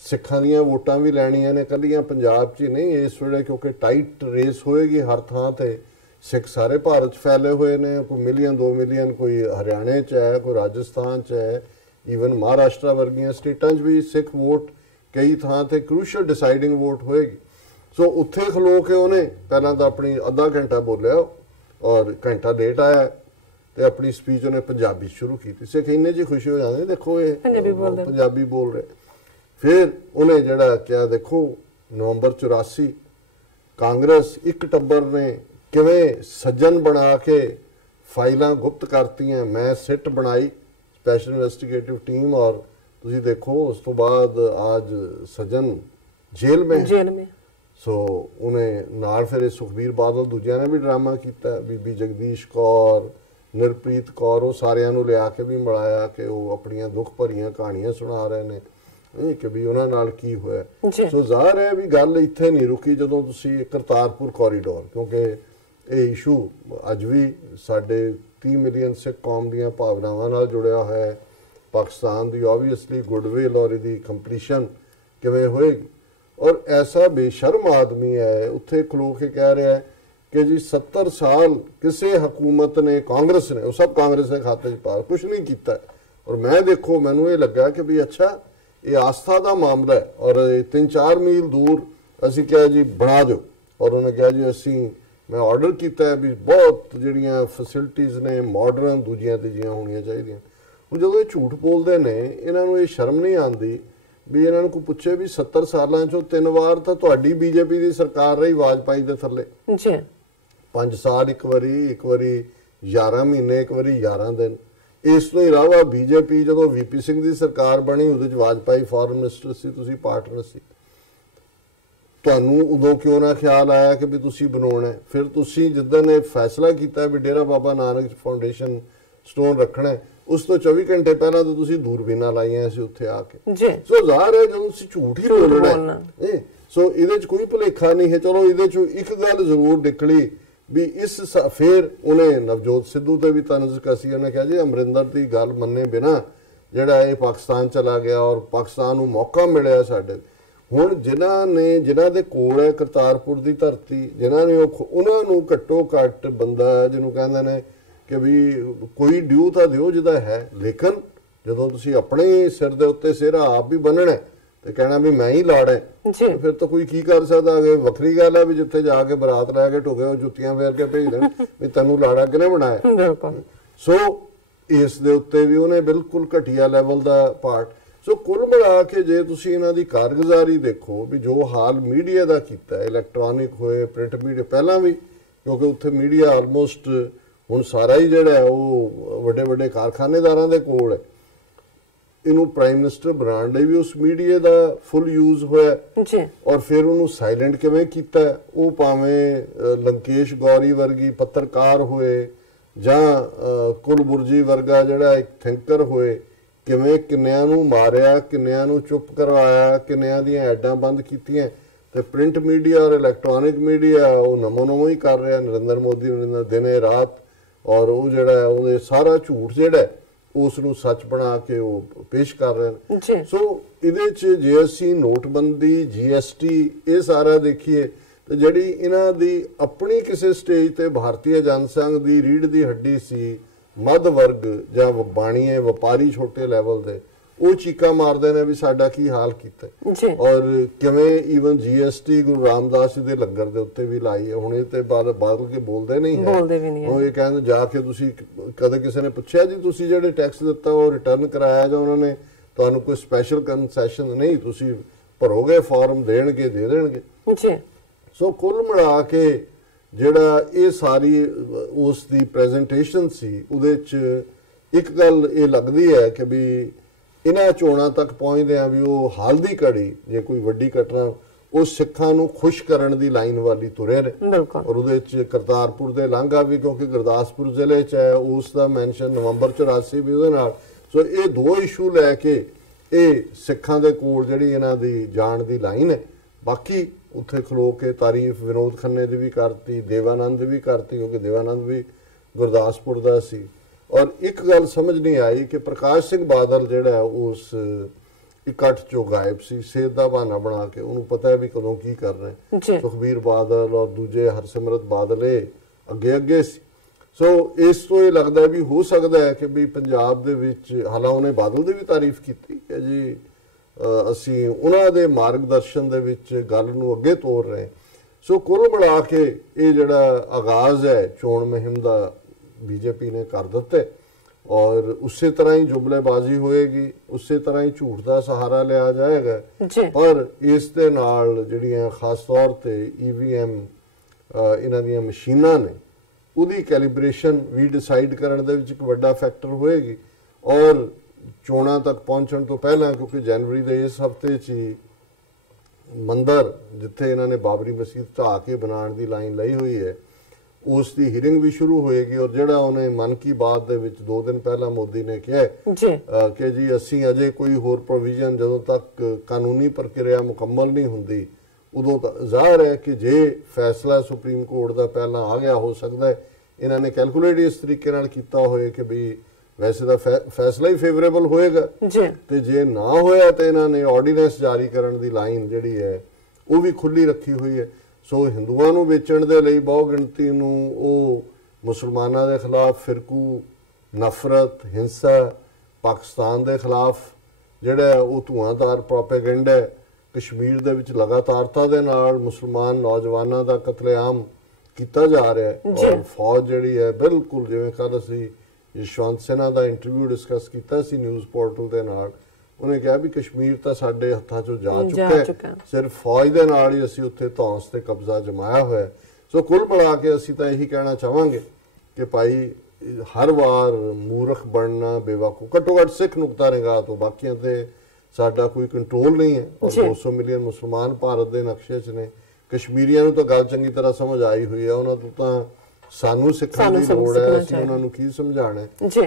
ਸਿੱਖਾਂ ਦੀਆਂ ਵੋਟਾਂ ਵੀ ਲੈਣੀਆਂ ਨੇ, ਕੱਲੀਆਂ ਪੰਜਾਬ 'ਚ ਹੀ ਨਹੀਂ ਇਸ ਵੇਲੇ, ਕਿਉਂਕਿ ਟਾਈਟ ਰੇਸ ਹੋਏਗੀ ਹਰ ਥਾਂ ਤੇ। ਸਿੱਖ ਸਾਰੇ ਭਾਰਤ 'ਚ ਫੈਲੇ ਹੋਏ ਨੇ, ਕੋਈ ਮਿਲੀਅਨ 2 ਮਿਲੀਅਨ, ਕੋਈ ਹਰਿਆਣੇ 'ਚ ਹੈ, ਕੋਈ ਰਾਜਸਥਾਨ 'ਚ ਹੈ, ਈਵਨ ਮਹਾਰਾਸ਼ਟਰ ਵਰਗੀਆਂ ਸਟੇਟਾਂ 'ਚ ਵੀ ਸਿੱਖ ਵੋਟ ਕਈ ਥਾਂ ਤੇ ਕ੍ਰੂਸ਼ੀਅਲ ਡਿਸਾਈਡਿੰਗ ਵੋਟ ਹੋਏਗੀ। ਸੋ ਉੱਥੇ ਖਲੋ ਕੇ ਉਹਨੇ ਪਹਿਲਾਂ ਤਾਂ ਆਪਣੀ ਅੱਧਾ ਘੰਟਾ ਬੋਲਿਆ ਔਰ ਘੰਟਾ ਲੇਟ ਆਇਆ ਤੇ ਆਪਣੀ ਸਪੀਚ ਉਹਨੇ ਪੰਜਾਬੀ ਸ਼ੁਰੂ ਕੀਤੀ। ਸਿੱਖ ਇੰਨੇ 'ਚ ਖੁਸ਼ੀ ਹੋ ਜਾਂਦੇ ਦੇਖੋ ਇਹ ਪੰਜਾਬੀ ਬੋਲ ਰਹੇ। ਫਿਰ ਉਹਨੇ ਜਿਹੜਾ ਕਿਹਾ ਦੇਖੋ ਨਵੰਬਰ 84 ਕਾਂਗਰਸ ਇੱਕ ਟੱਬਰ ਨੇ ਕਿਵੇਂ ਸੱਜਣ ਬਣਾ ਕੇ ਫਾਈਲਾਂ ਗੁਪਤ ਕਰਤੀਆਂ, ਮੈਂ ਸਿੱਟ ਬਣਾਈ ਸਪੈਸ਼ਲ ਇਨਵੈਸਟੀਗੇਟਿਵ ਟੀਮ ਔਰ ਤੁਸੀਂ ਦੇਖੋ ਉਸ ਤੋਂ ਬਾਅਦ ਅੱਜ ਸੱਜਣ ਜੇਲ੍ਹ में। ਸੋ ਉਹਨੇ ਨਾਲ ਫਿਰ ਸੁਖਬੀਰ ਬਾਦਲ ਦੂਜਿਆਂ ਨੇ ਵੀ ਡਰਾਮਾ ਕੀਤਾ, ਬੀਬੀ ਜਗਦੀਸ਼ ਕੌਰ, ਨਿਰਪ੍ਰੀਤ ਕੌਰ, ਉਹ ਸਾਰਿਆਂ ਨੂੰ ਲਿਆ ਕੇ ਵੀ ਮਿਲਾਇਆ ਕਿ ਉਹ ਆਪਣੀਆਂ ਦੁੱਖ ਭਰੀਆਂ ਕਹਾਣੀਆਂ ਸੁਣਾ ਰਹੇ ਨੇ ਕਿ ਵੀ ਉਹਨਾਂ ਨਾਲ ਕੀ ਹੋਇਆ। ਸੋ ਜ਼ਾਹਿਰ ਹੈ ਵੀ ਗੱਲ ਇੱਥੇ ਨਹੀਂ ਰੁਕੀ ਜਦੋਂ ਤੁਸੀਂ ਕਰਤਾਰਪੁਰ ਕੋਰੀਡੋਰ, ਕਿਉਂਕਿ ਇਹ ਇਸ਼ੂ ਅੱਜ ਵੀ ਸਾਡੇ 30 ਮਿਲੀਅਨ ਸਿੱਖ ਕੌਮ ਦੀਆਂ ਭਾਵਨਾਵਾਂ ਨਾਲ ਜੁੜਿਆ ਹੋਇਆ ਹੈ। ਪਾਕਿਸਤਾਨ ਦੀ ਓਬਵੀਅਸਲੀ ਗੁੱਡਵਿਲ ਔਰ ਇਹਦੀ ਕੰਪਲੀਸ਼ਨ ਕਿਵੇਂ ਹੋਏਗੀ। ਔਰ ਐਸਾ ਬੇਸ਼ਰਮ ਆਦਮੀ ਹੈ ਉੱਥੇ ਖਲੋ ਕੇ ਕਹਿ ਰਿਹਾ ਹੈ ਕਿ ਜੀ 70 ਸਾਲ ਕਿਸੇ ਹਕੂਮਤ ਨੇ, ਕਾਂਗਰਸ ਨੇ, ਉਹ ਸਭ ਕਾਂਗਰਸ ਦੇ ਖਾਤੇ 'ਚ ਪਾ ਕੁਛ ਨਹੀਂ ਕੀਤਾ। ਔਰ ਮੈਂ ਦੇਖੋ ਮੈਨੂੰ ਇਹ ਲੱਗਾ ਕਿ ਵੀ ਅੱਛਾ ਇਹ ਆਸਥਾ ਦਾ ਮਾਮਲਾ ਹੈ ਔਰ 3-4 ਮੀਲ ਦੂਰ ਅਸੀਂ ਕਿਹਾ ਜੀ ਬਣਾ ਦਿਓ ਔਰ ਉਹਨੇ ਕਿਹਾ ਜੀ ਅਸੀਂ ਮੈਂ ਆਰਡਰ ਕੀਤਾ ਹੈ ਵੀ ਬਹੁਤ ਜਿਹੜੀਆਂ ਫੈਸਿਲਿਟੀਜ਼ ਨੇ ਮਾਡਰਨ ਦੂਜੀਆਂ ਤੀਜੀਆਂ ਹੋਣੀਆਂ ਚਾਹੀਦੀਆਂ। ਹੁਣ ਜਦੋਂ ਇਹ ਝੂਠ ਬੋਲਦੇ ਨੇ ਇਹਨਾਂ ਨੂੰ ਇਹ ਸ਼ਰਮ ਨਹੀਂ ਆਉਂਦੀ ਵੀ ਇਹਨਾਂ ਨੂੰ ਕੋਈ ਪੁੱਛੇ ਵੀ 70 ਸਾਲਾਂ 'ਚੋਂ 3 ਵਾਰ ਤਾਂ ਤੁਹਾਡੀ ਬੀਜੇਪੀ ਦੀ ਸਰਕਾਰ ਰਹੀ ਵਾਜਪਾਈ ਦੇ ਥੱਲੇ। 5 ਸਾਲ ਇੱਕ ਵਾਰੀ 11 ਮਹੀਨੇ, ਇੱਕ ਵਾਰੀ 11 ਦਿਨ। ਇਸ ਤੋਂ ਇਲਾਵਾ ਬੀਜੇਪੀ ਜਦੋਂ ਵੀਪੀ ਸਿੰਘ ਦੀ ਸਰਕਾਰ ਬਣੀ ਉਹਦੇ 'ਚ ਵਾਜਪਾਈ ਫੋਰਨ ਮਿਨਿਸਟਰ ਸੀ, ਤੁਸੀਂ ਪਾਰਟਨਰ ਸੀ। ਤੁਹਾਨੂੰ ਉਦੋਂ ਕਿਉਂ ਨਾ ਖਿਆਲ ਆਇਆ ਕਿ ਵੀ ਤੁਸੀਂ ਬਣਾਉਣਾ? ਫਿਰ ਤੁਸੀਂ ਜਿੱਦਣ ਇਹ ਫੈਸਲਾ ਕੀਤਾ ਵੀ ਡੇਰਾ ਬਾਬਾ ਨਾਨਕ ਫਾਊਂਡੇਸ਼ਨ ਸਟੋਨ ਰੱਖਣਾ, ਉਸ ਤੋਂ 24 ਘੰਟੇ ਪਹਿਲਾਂ ਤਾਂ ਤੁਸੀਂ ਦੂਰਬੀਨਾਂ ਲਾਈਆਂ ਸੀ ਉੱਥੇ ਆ ਕੇ। ਸੋ ਜ਼ਾਹਿਰ ਹੈ ਜਦੋਂ ਤੁਸੀਂ ਝੂਠ ਹੀ ਬੋਲਣਾ ਸੋ ਇਹਦੇ 'ਚ ਕੋਈ ਭੁਲੇਖਾ ਨਹੀਂ ਹੈ। ਚਲੋ ਇਹਦੇ 'ਚ ਇੱਕ ਗੱਲ ਜ਼ਰੂਰ ਨਿਕਲੀ ਵੀ ਇਸ ਫਿਰ ਉਹਨੇ ਨਵਜੋਤ ਸਿੱਧੂ ਤੇ ਵੀ ਤਨਜ਼ ਕਸੀ। ਉਹਨੇ ਕਿਹਾ ਜੀ ਅਮਰਿੰਦਰ ਦੀ ਗੱਲ ਮੰਨੇ ਬਿਨਾ ਜਿਹੜਾ ਇਹ ਪਾਕਿਸਤਾਨ ਚਲਾ ਗਿਆ ਔਰ ਪਾਕਿਸਤਾਨ ਨੂੰ ਮੌਕਾ ਮਿਲਿਆ ਸਾਡੇ। ਹੁਣ ਜਿਨ੍ਹਾਂ ਦੇ ਕੋਲ ਹੈ ਕਰਤਾਰਪੁਰ ਦੀ ਧਰਤੀ, ਜਿਨ੍ਹਾਂ ਨੇ ਉਹਨਾਂ ਨੂੰ ਘੱਟੋ ਘੱਟ ਬੰਦਾ ਜਿਹਨੂੰ ਕਹਿੰਦੇ ਨੇ ਕਿ ਵੀ ਕੋਈ ਡਿਊ ਤਾਂ ਦਿਓ ਜਿਹਦਾ ਹੈ, ਲੇਕਿਨ ਜਦੋਂ ਤੁਸੀਂ ਆਪਣੇ ਸਿਰ ਦੇ ਉੱਤੇ ਸਿਹਰਾ ਆਪ ਵੀ ਬੰਨਣਾ ਤੇ ਕਹਿਣਾ ਵੀ ਮੈਂ ਹੀ ਲਾੜਾ ਫਿਰ ਤਾਂ ਕੋਈ ਕੀ ਕਰ ਸਕਦਾ। ਵੱਖਰੀ ਗੱਲ ਹੈ ਵੀ ਜਿੱਥੇ ਜਾ ਕੇ ਬਰਾਤ ਲੈ ਕੇ ਢੁਕੇ ਉਹ ਜੁੱਤੀਆਂ ਫੇਰ ਕੇ ਭੇਜ ਦੇਣ ਵੀ ਤੈਨੂੰ ਲਾੜਾ ਕਿਹਨੇ ਬਣਾਇਆ। ਸੋ ਇਸ ਦੇ ਉੱਤੇ ਵੀ ਉਹਨੇ ਬਿਲਕੁਲ ਘਟੀਆ ਲੈਵਲ ਦਾ ਪਾਰਟ। ਸੋ ਕੁੱਲ ਮਿਲਾ ਕੇ ਜੇ ਤੁਸੀਂ ਇਹਨਾਂ ਦੀ ਕਾਰਗੁਜ਼ਾਰੀ ਦੇਖੋ ਵੀ ਜੋ ਹਾਲ ਮੀਡੀਆ ਦਾ ਕੀਤਾ, ਇਲੈਕਟ੍ਰੋਨਿਕ ਹੋਏ ਪ੍ਰਿੰਟ ਮੀਡੀਆ, ਪਹਿਲਾਂ ਵੀ ਕਿਉਂਕਿ ਉੱਥੇ ਮੀਡੀਆ ਆਲਮੋਸਟ ਹੁਣ ਸਾਰਾ ਹੀ ਜਿਹੜਾ ਉਹ ਵੱਡੇ ਵੱਡੇ ਕਾਰਖਾਨੇਦਾਰਾਂ ਦੇ ਕੋਲ ਹੈ। ਇਹਨੂੰ ਪ੍ਰਾਈਮ ਮਿਨਿਸਟਰ ਬਣਾਉਣ ਲਈ ਵੀ ਉਸ ਮੀਡੀਆ ਦਾ ਫੁੱਲ ਯੂਜ਼ ਹੋਇਆ ਔਰ ਫਿਰ ਉਹਨੂੰ ਸਾਇਲੈਂਟ ਕਿਵੇਂ ਕੀਤਾ, ਉਹ ਭਾਵੇਂ ਲੰਕੇਸ਼ ਗੌਰੀ ਵਰਗੀ ਪੱਤਰਕਾਰ ਹੋਏ ਜਾਂ ਕੁਲਬੁਰਜੀ ਵਰਗਾ ਜਿਹੜਾ ਇੱਕ ਥਿੰਕਰ ਹੋਏ, ਕਿਵੇਂ ਕਿੰਨਿਆਂ ਨੂੰ ਮਾਰਿਆ, ਕਿੰਨਿਆਂ ਨੂੰ ਚੁੱਪ ਕਰਵਾਇਆ, ਕਿੰਨਿਆਂ ਦੀਆਂ ਐਡਾਂ ਬੰਦ ਕੀਤੀਆਂ। ਤੇ ਪ੍ਰਿੰਟ ਮੀਡੀਆ ਔਰ ਇਲੈਕਟ੍ਰੋਨਿਕ ਮੀਡੀਆ ਉਹ ਨਮੋ ਹੀ ਕਰ ਰਿਹਾ ਨਰਿੰਦਰ ਮੋਦੀ ਨੂੰ ਦਿਨੇ ਰਾਤ, ਔਰ ਉਹ ਜਿਹੜਾ ਉਹਦੇ ਸਾਰਾ ਝੂਠ ਜਿਹੜਾ ਉਸ ਨੂੰ ਸੱਚ ਬਣਾ ਕੇ ਉਹ ਪੇਸ਼ ਕਰ ਰਹੇ ਨੇ। ਸੋ ਇਹਦੇ 'ਚ ਜੇ ਅਸੀਂ ਨੋਟਬੰਦੀ, GST ਇਹ ਸਾਰਾ ਦੇਖੀਏ ਤੇ ਜਿਹੜੀ ਇਹਨਾਂ ਦੀ ਆਪਣੀ ਕਿਸੇ ਸਟੇਜ ਤੇ ਭਾਰਤੀ ਜਨਸੰਘ ਦੀ ਰੀੜ ਦੀ ਹੱਡੀ ਸੀ, ਮੱਧ ਵਰਗ ਜਾਂ ਬਾਣੀਏ ਵਪਾਰੀ ਛੋਟੇ ਲੈਵਲ ਦੇ, ਉਹ ਚੀਕਾਂ ਮਾਰਦੇ ਨੇ ਵੀ ਸਾਡਾ ਕੀ ਹਾਲ ਕੀਤਾ। ਔਰ ਕਿਵੇਂ ਈਵਨ GST ਗੁਰੂ ਰਾਮਦਾਸ ਜੀ ਦੇ ਲੰਗਰ ਦੇ ਉੱਤੇ ਵੀ ਲਾਈ ਹੈ। ਹੁਣ ਇਹ ਤੇ ਬਾਦਲ ਕੇ ਬੋਲਦੇ ਨਹੀਂ ਹੈ, ਉਹ ਇਹ ਕਹਿੰਦੇ ਜਾ ਕੇ ਤੁਸੀਂ ਕਦੇ ਕਿਸੇ ਨੇ ਪੁੱਛਿਆ ਜੀ ਤੁਸੀਂ ਜਿਹੜੇ ਟੈਕਸ ਦਿੱਤਾ ਉਹ ਰਿਟਰਨ ਕਰਾਇਆ ਜਾਂ ਉਹਨਾਂ ਨੇ ਤੁਹਾਨੂੰ ਕੋਈ ਸਪੈਸ਼ਲ ਕੰਸੈਸ਼ਨ ਨਹੀਂ, ਤੁਸੀਂ ਭਰੋਗੇ ਫਾਰਮ ਦੇਣਗੇ ਦੇ ਦੇਣਗੇ। ਸੋ ਕੁੱਲ ਮਿਲਾ ਕੇ ਜਿਹੜਾ ਇਹ ਸਾਰੀ ਉਸ ਦੀ ਪ੍ਰੈਜੈਂਟੇਸ਼ਨ ਸੀ ਉਹਦੇ 'ਚ ਇੱਕ ਗੱਲ ਇਹ ਲੱਗਦੀ ਹੈ ਕਿ ਵੀ ਇਹਨਾਂ ਚੋਣਾਂ ਤੱਕ ਪਹੁੰਚਦੇ ਆ ਵੀ ਉਹ ਹਾਲ ਦੀ ਘੜੀ ਜੇ ਕੋਈ ਵੱਡੀ ਘਟਨਾ ਉਹ ਸਿੱਖਾਂ ਨੂੰ ਖੁਸ਼ ਕਰਨ ਦੀ ਲਾਈਨ ਵਾਲੀ ਤੁਰੇ ਨੇ। ਔਰ ਉਹਦੇ 'ਚ ਕਰਤਾਰਪੁਰ ਦੇ ਲਾਂਘਾ ਵੀ ਕਿਉਂਕਿ ਗੁਰਦਾਸਪੁਰ ਜ਼ਿਲ੍ਹੇ 'ਚ ਹੈ, ਉਸ ਦਾ ਮੈਂਸ਼ਨ ਨਵੰਬਰ 84 ਵੀ ਉਹਦੇ ਨਾਲ। ਸੋ ਇਹ ਦੋ ਇਸ਼ੂ ਲੈ ਕੇ ਇਹ ਸਿੱਖਾਂ ਦੇ ਕੋਲ ਜਿਹੜੀ ਇਹਨਾਂ ਦੀ ਜਾਣ ਦੀ ਲਾਈਨ ਹੈ। ਬਾਕੀ ਉੱਥੇ ਖਲੋ ਕੇ ਤਾਰੀਫ ਵਿਨੋਦ ਖੰਨੇ ਦੀ ਵੀ ਕਰਤੀ, ਦੇਵਾਨੰਦ ਦੀ ਵੀ ਕਰਤੀ ਕਿਉਂਕਿ ਦੇਵਾਨੰਦ ਵੀ ਗੁਰਦਾਸਪੁਰ ਦਾ ਸੀ। ਔਰ ਇੱਕ ਗੱਲ ਸਮਝ ਨਹੀਂ ਆਈ ਕਿ ਪ੍ਰਕਾਸ਼ ਸਿੰਘ ਬਾਦਲ ਜਿਹੜਾ ਉਸ ਇਕੱਠ ਚੋਂ ਗਾਇਬ ਸੀ, ਸਿਹਤ ਦਾ ਬਹਾਨਾ ਬਣਾ ਕੇ, ਉਹਨੂੰ ਪਤਾ ਹੈ ਵੀ ਕਦੋਂ ਕੀ ਕਰਨਾ। ਸੁਖਬੀਰ ਬਾਦਲ ਔਰ ਦੂਜੇ ਹਰਸਿਮਰਤ ਬਾਦਲ ਇਹ ਅੱਗੇ ਸੀ। ਸੋ ਇਸ ਤੋਂ ਇਹ ਲੱਗਦਾ ਵੀ ਹੋ ਸਕਦਾ ਹੈ ਕਿ ਵੀ ਪੰਜਾਬ ਦੇ ਵਿੱਚ, ਹਾਲਾਂ ਉਹਨੇ ਬਾਦਲ ਦੀ ਵੀ ਤਾਰੀਫ ਕੀਤੀ ਕਿ ਜੀ ਅਸੀਂ ਉਹਨਾਂ ਦੇ ਮਾਰਗਦਰਸ਼ਨ ਦੇ ਵਿੱਚ ਗੱਲ ਨੂੰ ਅੱਗੇ ਤੋਰ ਰਹੇ। ਸੋ ਕੁੱਲ ਮਿਲਾ ਕੇ ਇਹ ਜਿਹੜਾ ਆਗਾਜ਼ ਹੈ ਚੋਣ ਮੁਹਿੰਮ ਦਾ ਬੀਜੇਪੀ ਨੇ ਕਰ ਦਿੱਤੇ ਔਰ ਉਸੇ ਤਰ੍ਹਾਂ ਹੀ ਜੁਮਲੇਬਾਜ਼ੀ ਹੋਏਗੀ, ਉਸੇ ਤਰ੍ਹਾਂ ਹੀ ਝੂਠ ਦਾ ਸਹਾਰਾ ਲਿਆ ਜਾਏਗਾ। ਪਰ ਇਸ ਦੇ ਨਾਲ ਜਿਹੜੀਆਂ ਖਾਸ ਤੌਰ ਤੇ EVM ਇਹਨਾਂ ਦੀਆਂ ਮਸ਼ੀਨਾਂ ਨੇ ਉਹਦੀ ਕੈਲੀਬ੍ਰੇਸ਼ਨ ਵੀ ਡਿਸਾਈਡ ਕਰਨ ਦੇ ਵਿੱਚ ਇੱਕ ਵੱਡਾ ਫੈਕਟਰ ਹੋਏਗੀ। ਔਰ ਚੋਣਾਂ ਤੱਕ ਪਹੁੰਚਣ ਤੋਂ ਪਹਿਲਾਂ ਕਿਉਂਕਿ ਜਨਵਰੀ ਦੇ ਇਸ ਹਫ਼ਤੇ 'ਚ ਹੀ ਮੰਦਰ ਜਿੱਥੇ ਇਹਨਾਂ ਨੇ ਬਾਬਰੀ ਮਸਜਿਦ ਢਾਹ ਕੇ ਬਣਾਉਣ ਦੀ ਲਾਈਨ ਲਈ ਹੋਈ ਹੈ ਉਸ ਦੀ ਹੀਅਰਿੰਗ ਵੀ ਸ਼ੁਰੂ ਹੋਏਗੀ। ਔਰ ਜਿਹੜਾ ਉਹਨੇ ਮਨ ਕੀ ਬਾਤ ਦੇ ਵਿੱਚ 2 ਦਿਨ ਪਹਿਲਾਂ ਮੋਦੀ ਨੇ ਕਿਹਾ ਕਿ ਜੀ ਅਸੀਂ ਅਜੇ ਕੋਈ ਹੋਰ ਪ੍ਰੋਵੀਜ਼ਨ ਜਦੋਂ ਤੱਕ ਕਾਨੂੰਨੀ ਪ੍ਰਕਿਰਿਆ ਮੁਕੰਮਲ ਨਹੀਂ ਹੁੰਦੀ ਉਦੋਂ ਤਾਂ ਜ਼ਾਹਰ ਹੈ ਕਿ ਜੇ ਫੈਸਲਾ ਸੁਪਰੀਮ ਕੋਰਟ ਦਾ ਪਹਿਲਾਂ ਆ ਗਿਆ ਹੋ ਸਕਦਾ ਹੈ ਇਹਨਾਂ ਨੇ ਕੈਲਕੂਲੇਟ ਇਸ ਤਰੀਕੇ ਨਾਲ ਕੀਤਾ ਹੋਏ ਕਿ ਵੀ ਵੈਸੇ ਤਾਂ ਫੈਸਲਾ ਹੀ ਫੇਵਰੇਬਲ ਹੋਏਗਾ ਤੇ ਜੇ ਨਾ ਹੋਇਆ ਤਾਂ ਇਹਨਾਂ ਨੇ ਆਰਡੀਨੈਂਸ ਜਾਰੀ ਕਰਨ ਦੀ ਲਾਈਨ ਜਿਹੜੀ ਹੈ ਉਹ ਵੀ ਖੁੱਲੀ ਰੱਖੀ ਹੋਈ ਹੈ। ਸੋ ਹਿੰਦੂਆਂ ਨੂੰ ਵੇਚਣ ਦੇ ਲਈ ਬਹੁ ਗਿਣਤੀ ਨੂੰ ਉਹ ਮੁਸਲਮਾਨਾਂ ਦੇ ਖਿਲਾਫ ਫਿਰਕੂ ਨਫ਼ਰਤ, ਹਿੰਸਾ, ਪਾਕਿਸਤਾਨ ਦੇ ਖਿਲਾਫ ਜਿਹੜਾ ਉਹ ਧੂਆਂਧਾਰ ਪ੍ਰੋਪੇਗੈਂਡਾ ਕਸ਼ਮੀਰ ਦੇ ਵਿੱਚ ਲਗਾਤਾਰਤਾ ਦੇ ਨਾਲ ਮੁਸਲਮਾਨ ਨੌਜਵਾਨਾਂ ਦਾ ਕਤਲੇਆਮ ਕੀਤਾ ਜਾ ਰਿਹਾ ਹੈ। ਔਰ ਫੌਜ ਜਿਹੜੀ ਹੈ ਬਿਲਕੁਲ ਜਿਵੇਂ ਕੱਲ੍ਹ ਅਸੀਂ ਯਸ਼ਵੰਤ ਸਿਨਹਾ ਦਾ ਇੰਟਰਵਿਊ ਡਿਸਕਸ ਕੀਤਾ ਸੀ ਨਿਊਜ਼ ਪੋਰਟਲ ਦੇ ਨਾਲ, ਉਹਨੇ ਕਿਹਾ ਵੀ ਕਸ਼ਮੀਰ ਤਾਂ ਸਾਡੇ ਹੱਥਾਂ 'ਚੋਂ ਜਾ ਚੁੱਕਾ ਹੈ, ਸਿਰਫ ਫੌਜ ਦੇ ਨਾਲ ਹੀ ਅਸੀਂ ਉੱਥੇ ਧੌਂਸ ਤੇ ਕਬਜ਼ਾ ਜਮਾਇਆ ਹੋਇਆ। ਸੋ ਕੁੱਲ ਮਿਲਾ ਕੇ ਅਸੀਂ ਤਾਂ ਇਹੀ ਕਹਿਣਾ ਚਾਹਾਂਗੇ ਕਿ ਭਾਈ ਹਰ ਵਾਰ ਮੂਰਖ ਬਣਨਾ, ਬੇਵਕੂਫ, ਘੱਟੋ ਘੱਟ ਸਿੱਖ ਨੁਕਤਾ ਨਿਗਾਹ ਤੋਂ ਬਾਕੀਆਂ ਤੇ ਸਾਡਾ ਕੋਈ ਕੰਟਰੋਲ ਨਹੀਂ ਹੈ। ਔਰ 200 ਮਿਲੀਅਨ ਮੁਸਲਮਾਨ ਭਾਰਤ ਦੇ ਨਕਸ਼ੇ 'ਚ ਨੇ। ਕਸ਼ਮੀਰੀਆਂ ਨੂੰ ਤਾਂ ਗੱਲ ਚੰਗੀ ਤਰ੍ਹਾਂ ਸਮਝ ਆਈ ਹੋਈ ਹੈ, ਉਹਨਾਂ ਤੋਂ ਤਾਂ ਸਾਨੂੰ ਸਿੱਖਣ ਦੀ ਲੋੜ ਹੈ, ਅਸੀਂ ਉਹਨਾਂ ਨੂੰ ਕੀ ਸਮਝਾਣਾ।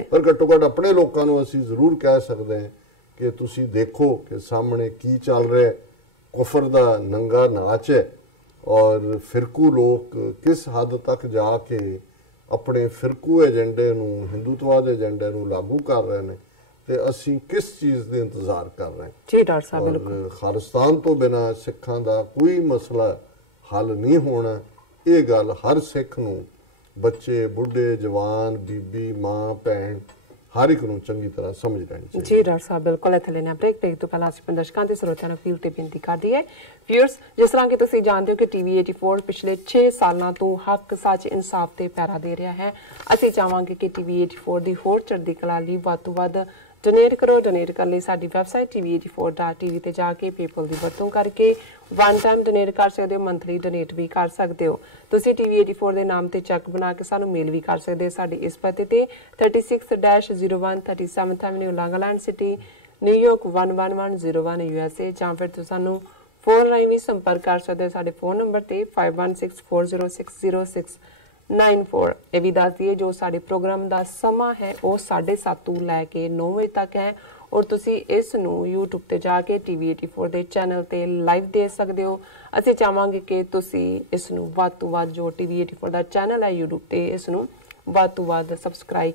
ਪਰ ਘੱਟੋ ਘੱਟ ਆਪਣੇ ਲੋਕਾਂ ਨੂੰ ਅਸੀਂ ਜ਼ਰੂਰ ਕਹਿ ਸਕਦੇ ਹਾਂ ਕਿ ਤੁਸੀਂ ਦੇਖੋ ਕਿ ਸਾਹਮਣੇ ਕੀ ਚੱਲ ਰਿਹਾ ਹੈ। ਕੁਫਰ ਦਾ ਨੰਗਾ ਨਾਚ ਹੈ ਔਰ ਫਿਰਕੂ ਲੋਕ ਕਿਸ ਹੱਦ ਤੱਕ ਜਾ ਕੇ ਆਪਣੇ ਫਿਰਕੂ ਏਜੰਡੇ ਨੂੰ, ਹਿੰਦੂਤਵਾਦ ਏਜੰਡੇ ਨੂੰ ਲਾਗੂ ਕਰ ਰਹੇ ਨੇ। ਤੇ ਅਸੀਂ ਕਿਸ ਚੀਜ਼ ਦੇ ਇੰਤਜ਼ਾਰ ਕਰ ਰਹੇ ਹਾਂ। ਜੀ ਡਾਕਟਰ ਸਾਹਿਬ ਬਿਲਕੁਲ। ਖਾਲਿਸਤਾਨ ਤੋਂ ਬਿਨਾ ਸਿੱਖਾਂ ਦਾ ਕੋਈ ਮਸਲਾ ਹੱਲ ਨਹੀਂ ਹੋਣਾ। ਇਹ ਗੱਲ ਹਰ ਸਿੱਖ ਨੂੰ, ਬੱਚੇ, ਬੁੱਢੇ, ਜਵਾਨ, ਬੀਬੀ, ਮਾਂ, ਭੈਣ, ਹਰ ਇੱਕ ਨੂੰ ਚੰਗੀ ਤਰ੍ਹਾਂ ਸਮਝ ਲੈਣੀ ਚਾਹੀਦੀ। ਜੀ ਡਾਕਟਰ ਸਾਹਿਬ ਬਿਲਕੁਲ। ਇੱਥੇ ਲੈਣਾ ਬ੍ਰੇਕ ਤੋਂ ਪਹਿਲਾਂ ਅਸੀਂ ਦਰਸ਼ਕਾਂ ਤੇ ਸਰੋਤਿਆਂ ਨੂੰ ਅਪੀਲ ਤੇ ਬੇਨਤੀ ਕਰਦੀ ਹੈ। ਵਿਊਅਰਸ, ਜਿਸ ਤਰ੍ਹਾਂ ਕਿ ਤੁਸੀਂ ਜਾਣਦੇ ਹੋ ਕਿ ਟੀਵੀ 84 ਪਿਛਲੇ 6 ਸਾਲਾਂ ਤੋਂ ਹੱਕ, ਸੱਚ, ਇਨਸਾਫ ਤੇ ਪਹਿਰਾ ਦੇ ਰਿਹਾ ਹੈ। ਅਸੀਂ ਚਾਹਾਂਗੇ ਕਿ ਟੀਵੀ 84 ਦੀ ਹੋਰ ਚੜ੍ਹਦੀ ਕਲਾ ਲਈ ਵੱਧ ਤੋਂ ਵੱਧ ਡੋਨੇਟ ਕਰੋ। ਡੋਨੇਟ ਕਰਨ ਲਈ ਸਾਡੀ ਵੈਬਸਾਈਟ tv84.tv ਤੇ ਜਾ ਕੇ ਪੇਪਲ ਦੀ ਵਰਤੋਂ ਕਰਕੇ ਵਨ ਟਾਈਮ ਡੋਨੇਟ ਕਰ ਸਕਦੇ ਹੋ, ਮੰਥਲੀ ਡੋਨੇਟ ਵੀ ਕਰ ਸਕਦੇ ਹੋ। ਤੁਸੀਂ ਟੀਵੀ 84 ਦੇ ਨਾਮ ਤੇ ਚੈੱਕ ਬਣਾ ਕੇ ਸਾਨੂੰ ਮੇਲ ਵੀ ਕਰ ਸਕਦੇ ਹੋ ਸਾਡੀ ਇਸ ਪਤੇ ਤੇ 36-01 37th ਐਵਨਿਊ ਲੌਂਗਲੈਂਡ ਸਿਟੀ, ਨਿਊਯਾਰਕ 11101 USA, ਜਾਂ ਫਿਰ ਤੁਸੀਂ ਸਾਨੂੰ ਫੋਨ ਰਾਹੀਂ ਵੀ ਸੰਪਰਕ ਕਰ ਸਕਦੇ ਹੋ ਸਾਡੇ ਫੋਨ ਨੰਬਰ ਤੇ 5164060694। ਇਹ ਵੀ ਦੱਸ ਦਈਏ ਜੋ ਸਾਡੇ ਪ੍ਰੋਗਰਾਮ ਦਾ ਸਮਾਂ ਹੈ ਉਹ 7:30 ਤੋਂ ਲੈ ਕੇ 9 ਵਜੇ ਤੱਕ ਹੈ, ਔਰ ਤੁਸੀਂ ਇਸ ਨੂੰ YouTube ਤੇ ਜਾ ਕੇ ਟੀਵੀ 84 ਦੇ ਚੈਨਲ ਤੇ ਲਾਈਵ ਦੇਖ ਸਕਦੇ ਹੋ। ਅਸੀਂ ਚਾਹਾਂਗੇ ਕਿ ਤੁਸੀਂ ਇਸ ਨੂੰ ਵੱਧ ਤੋਂ ਵੱਧ, ਜੋ ਟੀਵੀ 84 ਦਾ ਚੈਨਲ ਹੈ YouTube ਤੇ, ਇਸ ਨੂੰ ਵੱਧ ਤੋਂ ਵੱਧ ਸਬਸਕ੍ਰਾਈਬ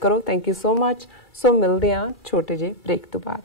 ਕਰੋ। Thank you so much. So ਮਿਲਦੇ ਹਾਂ ਛੋਟੇ ਜਿਹੇ ਬ੍ਰੇਕ ਤੋਂ ਬਾਅਦ।